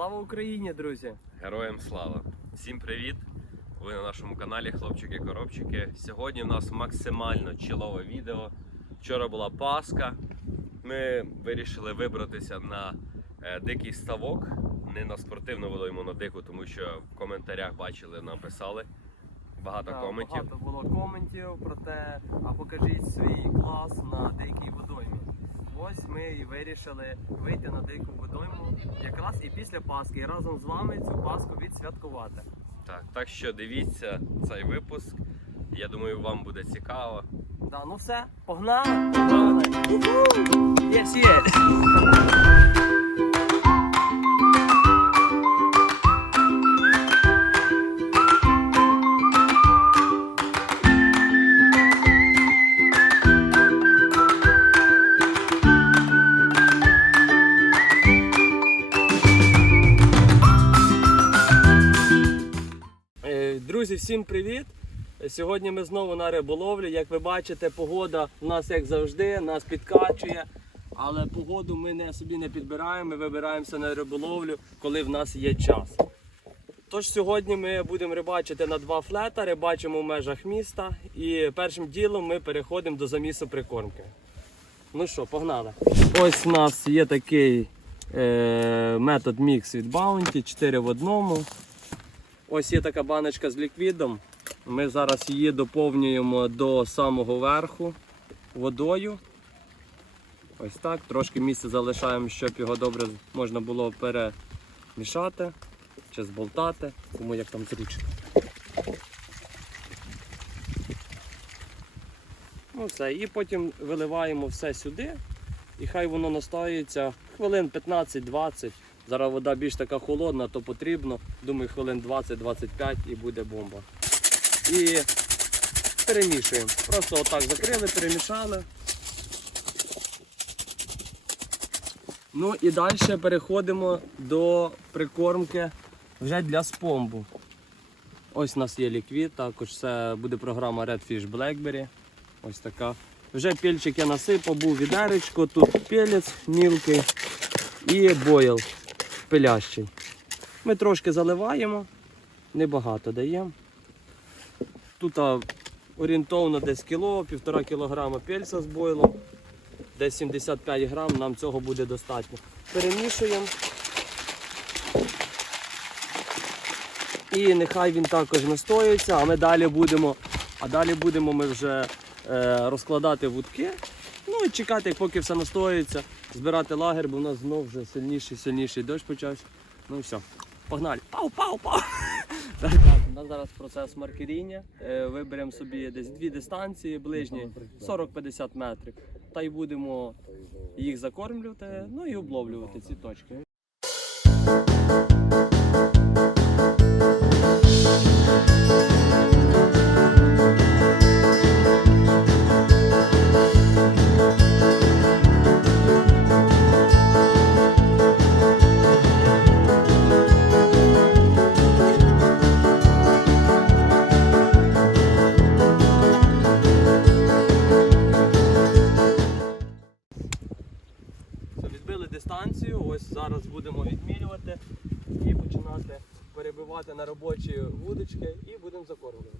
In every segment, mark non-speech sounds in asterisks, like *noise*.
Слава Україні, друзі! Героям слава! Всім привіт! Ви на нашому каналі Хлопчики-Коробчики. Сьогодні в нас максимально чилове відео. Вчора була Пасха. Ми вирішили вибратися на е, дикий ставок, не на спортивну водойму на дику, тому що в коментарях бачили, нам писали багато коментів. Багато було коментів про те, а покажіть свій клас на дикій водоймі. Ось ми і вирішили вийти на дику водойму якраз і після Пасхи, і разом з вами цю Пасху відсвяткувати. Так, так що дивіться цей випуск. Я думаю, вам буде цікаво. Да, ну все, погнали! Погнали! Yes, yes! Всім привіт! Сьогодні ми знову на риболовлі. Як ви бачите, погода у нас як завжди, нас підкачує. Але погоду ми не собі не підбираємо, ми вибираємося на риболовлю, коли в нас є час. Тож сьогодні ми будемо рибачити на два флета, рибачимо в межах міста. І першим ділом ми переходимо до замісу прикормки. Ну що, погнали. Ось у нас є такий е, метод мікс від Bounty, 4 в одному. Ось є така баночка з ліквідом. Ми зараз її доповнюємо до самого верху водою. Ось так. Трошки місця залишаємо, щоб його добре можна було перемішати чи зболтати, кому як там зручно. Ну все, і потім виливаємо все сюди, і хай воно настоюється хвилин 15-20. Зараз вода більш така холодна, то потрібно. Думаю, хвилин 20-25 і буде бомба. І перемішуємо. Просто отак закрили, перемішали. Ну і далі переходимо до прикормки вже для спомбу. Ось у нас є ліквід, також це буде програма Redfish Blackberry. Ось така. Вже пільчик я насипав, був відеречко, тут пелець мілкий і бойл пилящий. Ми трошки заливаємо, небагато даємо. Тут орієнтовно десь кіло, півтора кілограма пельця з бойлом, десь 75 грам, нам цього буде достатньо. Перемішуємо. І нехай він також настоюється, а ми далі будемо, а далі будемо ми вже е, розкладати вудки. Ну і чекати, поки все настоїться, збирати лагер, бо в нас знов вже сильніший, сильніший дощ почався. Ну і все. Погнали. Пау, пау, пау. Так, у нас зараз процес маркеріння. Е, Виберемо собі десь дві дистанції ближні 40-50 метрів. Та й будемо їх закормлювати, ну і обловлювати ці точки. Робочі вудочки і будемо закормлювати.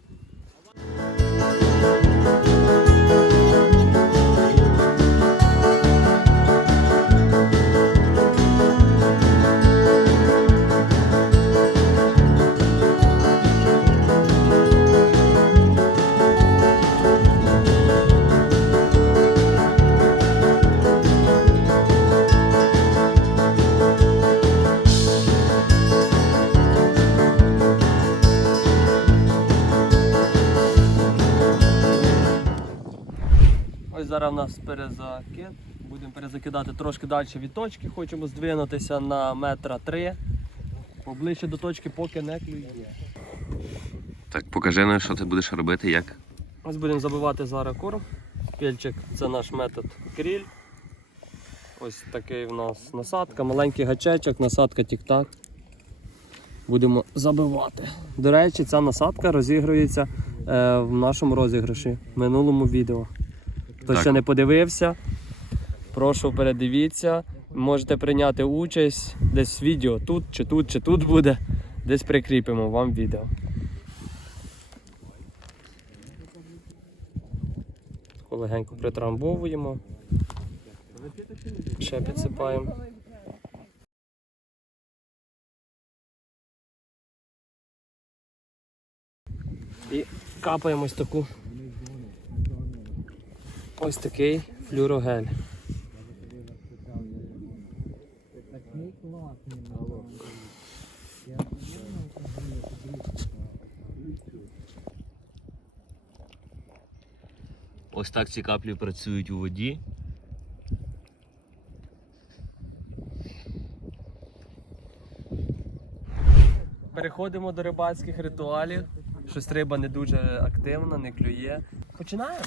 Зараз у нас перезакид. Будемо перезакидати трошки далі від точки. Хочемо здвинутися на метра три. Поближче до точки, поки не клює. Так, покажи нам, що ти будеш робити, як. Ось будемо забивати зараз корм. Пільчик це наш метод кріль. Ось такий в нас насадка, маленький гачечок, насадка тік-так. Будемо забивати. До речі, ця насадка розігрується е, в нашому розіграші в минулому відео. Хто Так. ще не подивився, прошу передивіться. можете прийняти участь. Десь відео тут, чи тут, чи тут буде. Десь прикріпимо вам відео. Легенько притрамбовуємо. Ще підсипаємо. І капаємо ось таку. Ось такий флюрогель. Ось так ці каплі працюють у воді. Переходимо до рибацьких ритуалів. Щось риба не дуже активна, не клює. Починаємо.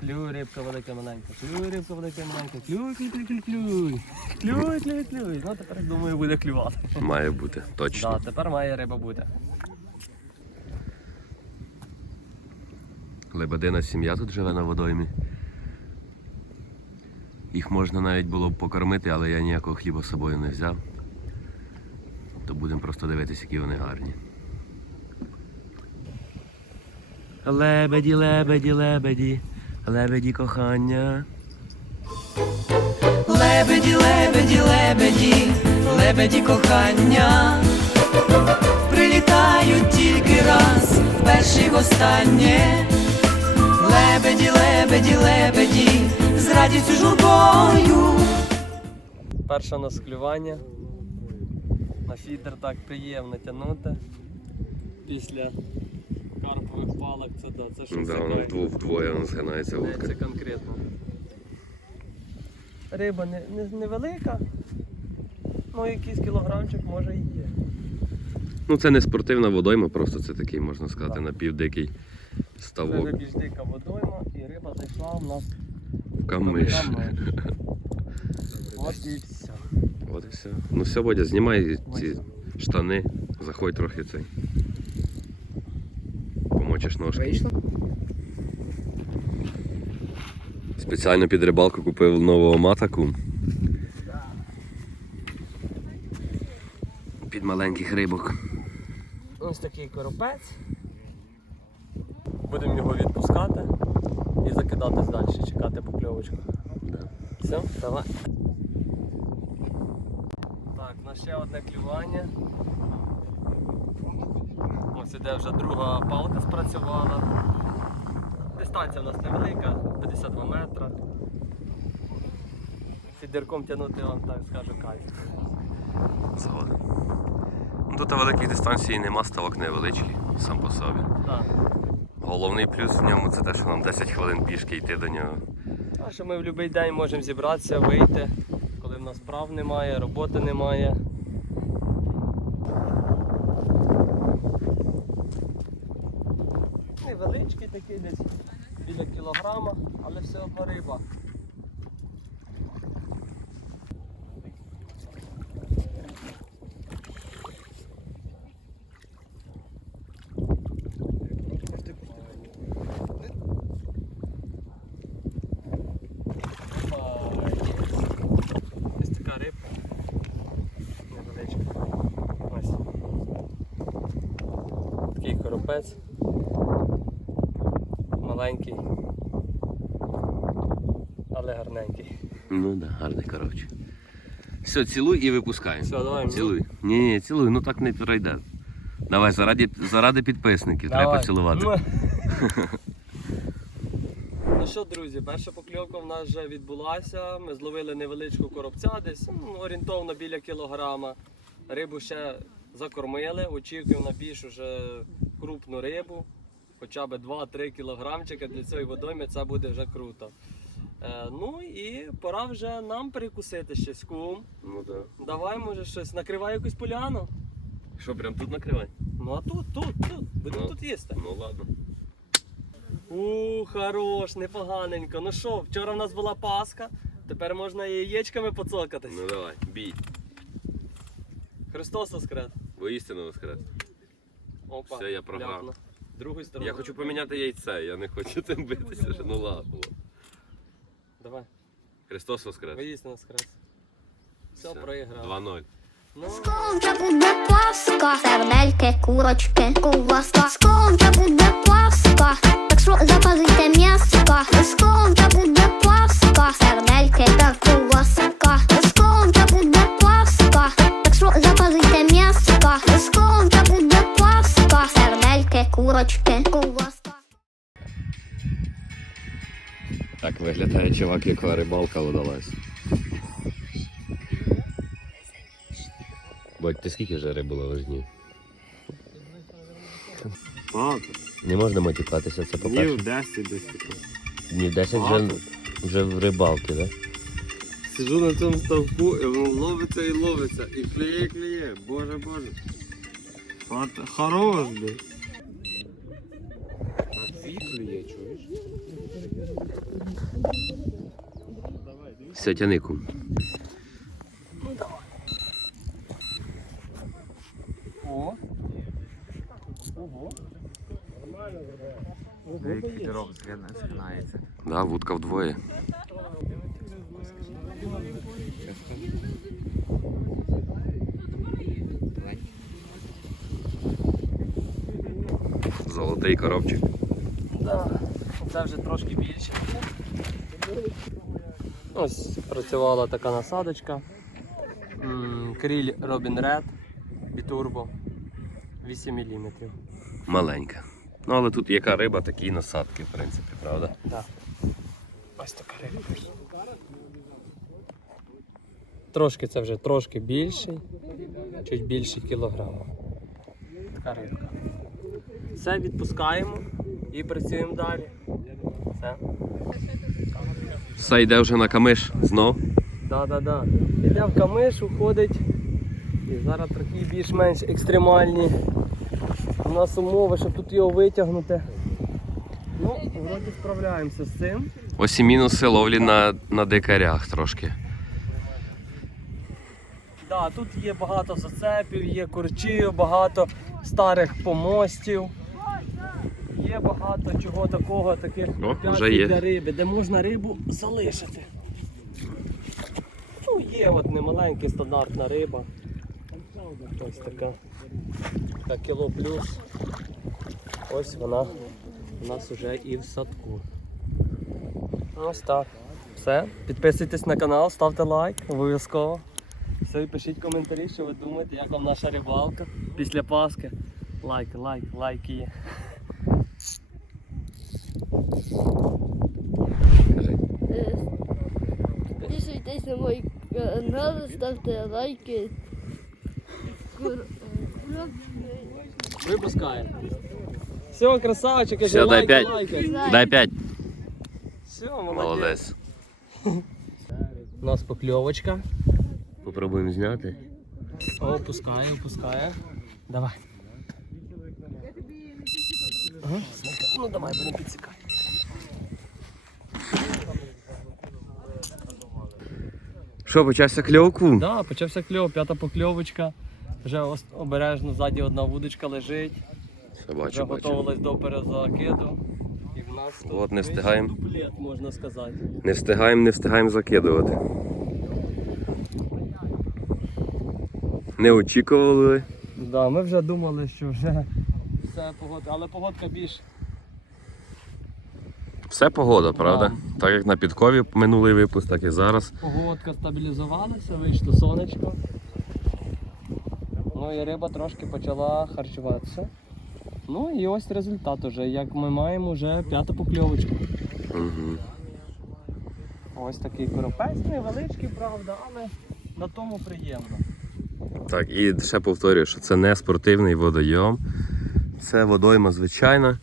Клюй, рибка велика маленька. Клюй, рибка велика маленька. Клюй, клюй, клюй, клюй, клюй. Клюй, клюй, клюй. Ну тепер думаю буде клювати. Має бути, точно. Так, тепер має риба бути. Лебедина сім'я тут живе на водоймі. Їх можна навіть було б покормити, але я ніякого хліба з собою не взяв. То будемо просто дивитися, які вони гарні. Лебеді, лебеді, лебеді, лебеді кохання. Лебеді, лебеді, лебеді, лебеді кохання, прилітають тільки раз, вперше й востаннє. Лебеді, лебеді, лебеді, з радістю журбою. Перше у нас клювання. На фідер так приємно тягнути. Після карпових палок це да, це щось вдвоє воно згинається Це, це конкретно. Риба не, не, невелика, ну якийсь кілограмчик може і є. Ну це не спортивна водойма, просто це такий, можна сказати, Так. напівдикий Це ставок. вже більш дика водойма і риба зайшла в нас в Камиш. в камиш. *laughs* От і все. От і все. Ну все, Бодя, знімай ці штани, заходь трохи цей. Помочиш ножки. Спеціально під рибалку купив нового матаку. Під маленьких рибок. Ось такий коропець. Будемо його відпускати і закидатись далі, чекати покльовочку. Да. Все, давай. Так, на ще одне клювання. Ось іде вже друга палка спрацювала. Дистанція в нас невелика, 52 метра. Фідерком тягнути вам так скажу кайф. Згоден. Ну, Тут великих дистанцій нема, ставок невеличкий сам по собі. Так. Головний плюс в ньому це те, що нам 10 хвилин пішки йти до нього. А що ми в будь-який день можемо зібратися, вийти, коли в нас справ немає, роботи немає. Невеличкий такі десь біля кілограма, але все одно риба. Опа, є. Ось така рибка. Невеличка. Ось. Такий коропець. Маленький. Але гарненький. Ну да, гарний коротше. Все, цілуй і випускай. Все, давай. Цілуй. Ні, ні, цілуй, ну так не пройде. Давай, заради, заради підписників, треба Давай. поцілувати. Ну. *laughs* Ну що, друзі, перша покльовка в нас вже відбулася. Ми зловили невеличку коробця, десь ну, орієнтовно біля кілограма. Рибу ще закормили, очікуємо на більш уже крупну рибу, хоча б 2-3 кілограмчика для цієї водойми це буде вже круто. Е, ну і пора вже нам перекусити щось кум. Ну так. Давай, може, щось накривай якусь поляну. Що, прям тут накривай? Ну а тут, тут, тут. Будемо Ну. тут їсти. Ну ладно. У, хорош, непоганенько. Ну що, вчора в нас була Пасха, тепер можна і яєчками поцокатись. Ну давай, бій. Христос воскрес. Воістину воскрес. Опа, Все, я програв. ляпнув. Другою стороною. Я хочу поміняти яйце, я не хочу тим битися. Ну ладно. Давай, Христос воскрес. воїстину воскрес. Все, проіграв. 2-0. Ну, Скоро буде Пасха. сердельки, курочки, ковбаска. Скоро буде Пасха. так що запазуйте м'ясо. Яка рибалка удалась. Бодь, ти скільки вже риби ловиш днів? Багато. Не можна матюкатися, це по-перше. Днів 10 десь таке. Днів 10 вже, Багато. вже в рибалки, так? Сижу на цьому ставку, і воно ловиться і ловиться. І клює, і клює. Боже, боже. От, хорош, би. клює, чуєш? Все, тяни кум. о. Ого. Дров згинається. Да, вудка вдвоє. Золотий коробчик. Да, це вже трошки більше. Ось працювала така насадочка. Кріль Robin Red бітурбо 8 мм. Маленька. Ну але тут яка риба, такі насадки, в принципі, правда? Да. Ось така рибка. Трошки це вже трошки більший, чуть більше кілограма. Така рибка. Все відпускаємо і працюємо далі. Все. Все йде вже на камиш знов. Да, да, да. Іде в камиш, уходить. І зараз такі більш-менш екстремальні. У нас умови, щоб тут його витягнути. Ну, вроді справляємося з цим. Ось і мінуси ловлі на, на дикарях трошки. Да, тут є багато зацепів, є корчів, багато старих помостів. Є багато чого такого, таких О, вже є. для риби, де можна рибу залишити. Ну, є от немаленька стандартна риба. Ось така. Така кіло плюс. Ось вона у нас вже і в садку. Ось так. Все. Підписуйтесь на канал, ставте лайк, обов'язково. Все, і пишіть коментарі, що ви думаєте, як вам наша рибалка після Пасхи. Лайк, лайк, лайки є. Кажи. Підписуйтесь на мій канал, ставте лайки. Випускаємо. Все, красавчик, Все, дай лайки, п'ять. лайки. Дай 5. Все, молодець. Молодець. У нас покльовочка. Попробуємо зняти. О, опускає, опускає. Давай. Ага. Ну давай, бо не Що, почався кльовку? Да, почався кльов, п'ята покльовочка. Вже обережно ззаді одна вудочка лежить. Все, Вже бачу, бачу. готувалась до перезакиду. І в нас От не встигаємо. Дуплет, можна сказати. Не встигаємо, не встигаємо закидувати. Не очікували. Да, ми вже думали, що вже все погодка, але погодка більш Все погода, правда? Так як на підкові минулий випуск, так і зараз. погодка стабілізувалася, вийшло сонечко. Ну і риба трошки почала харчуватися. Ну і ось результат уже, як ми маємо вже п'яту покльовочку. Угу. Ось такий коропець, невеличкий, правда, але на тому приємно. Так, і ще повторюю, що це не спортивний водойом. Це водойма звичайна.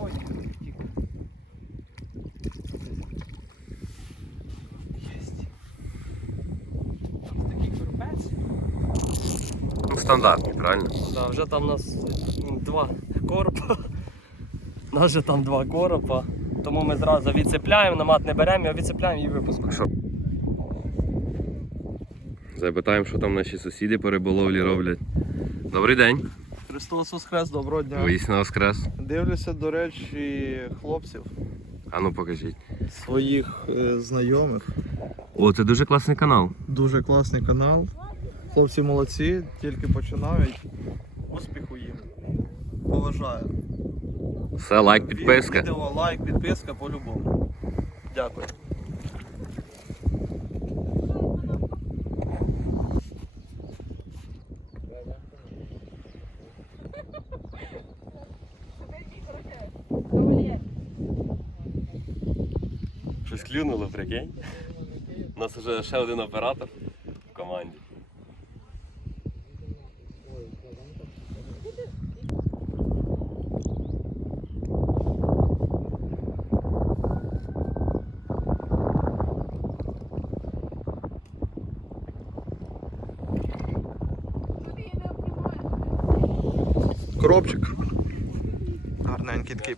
Ой, тік. Єсть. Ось такий коропець. Стандартний, правильно? Да, вже там у нас два коропа. У *laughs* нас вже там два коропа. Тому ми зразу відцепляємо, намат не беремо, його відцепляємо і випускаємо. Запитаємо, що там наші сусіди по риболовлі роблять. Добрий день. Христос Воскрес, доброго дня. Воїсно воскрес. Дивлюся, до речі, хлопців, А ну покажіть. своїх е, знайомих. О, це дуже класний канал. Дуже класний канал. Хлопці молодці, тільки починають. Успіху їм. Поважаю. Все, лайк, підписка. Відео, лайк, підписка по-любому. Дякую. Щось клюнуло, прикинь. У нас вже ще один оператор в команді. Коробчик. Гарненький такий.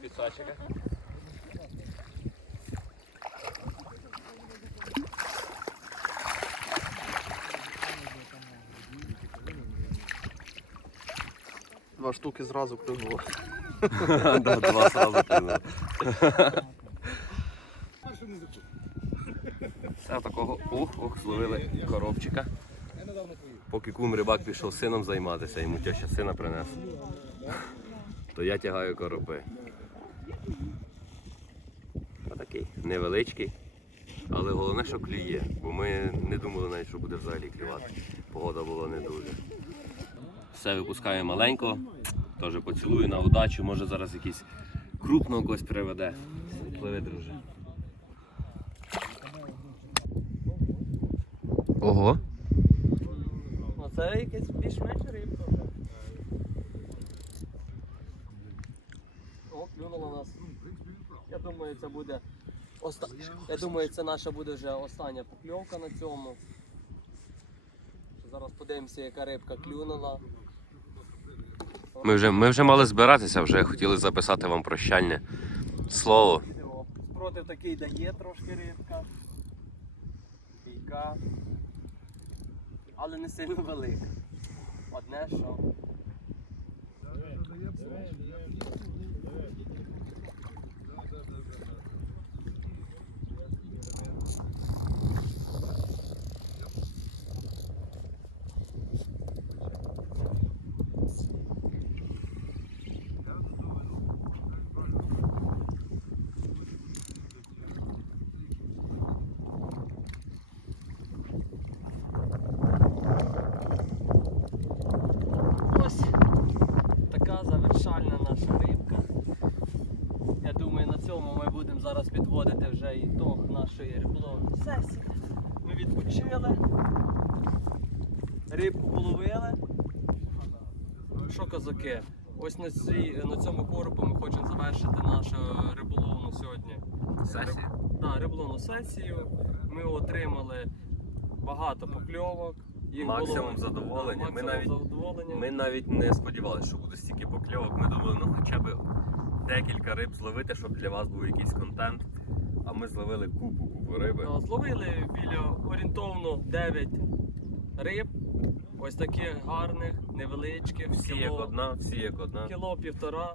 Два штуки зразу клюнуло. *laughs* Да, Два сразу клюнуло. Все такого ух, ух, зловили коробчика. Поки кум рибак пішов сином займатися, йому теща сина принесла. То я тягаю коропи. Отакий невеличкий, але головне, що клює, бо ми не думали навіть, що буде взагалі клювати. Погода була не дуже. Все випускає маленько, теж поцілую на удачу, може зараз якийсь крупного когось приведе. Пливе, друже. Ого. Ну це якась більш-менш рибка О, клюнула нас. Я думаю, це буде. Оста... Я думаю, це наша буде вже остання покльовка на цьому. Зараз подивимося, яка рибка клюнула. Ми вже, ми вже мали збиратися, вже хотіли записати вам прощальне слово. Спротив такий дає трошки рибка. Бійка. Але не сильно велика. Одне що. Ось така завершальна наша рибка. Я думаю, на цьому ми будемо зараз підводити вже ітог нашої риболовної сесії. Ми відпочили, рибку половили. Що козаки? Ось на, цій, на цьому коропу ми хочемо завершити нашу риболовну сьогодні. Сесію? Да, риболовну сесію. Ми отримали багато покльовок. Їх Максимум було- задоволення. Да, Ми навіть- задоволення. Ми навіть не сподівалися, що буде стільки покльовок. Ми думали, ну хоча б декілька риб зловити, щоб для вас був якийсь контент. Ми зловили купу купу риби. Зловили біля орієнтовно 9 риб. Ось таких гарних, невеличких, Всі як одна, всі як одна. кіло півтора.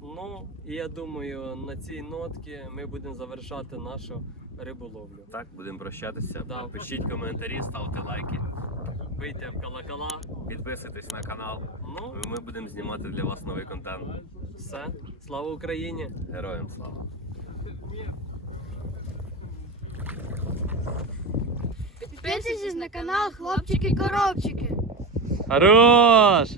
Ну, і я думаю, на цій нотці ми будемо завершати нашу риболовлю. Так, будемо прощатися. Да. Пишіть коментарі, ставте лайки, Бийте в колокола. підписуйтесь на канал. Ну, Ми будемо знімати для вас новий контент. все. Слава Україні! Героям слава! Підписуйтесь на канал Хлопчики-коробчики. Хорош!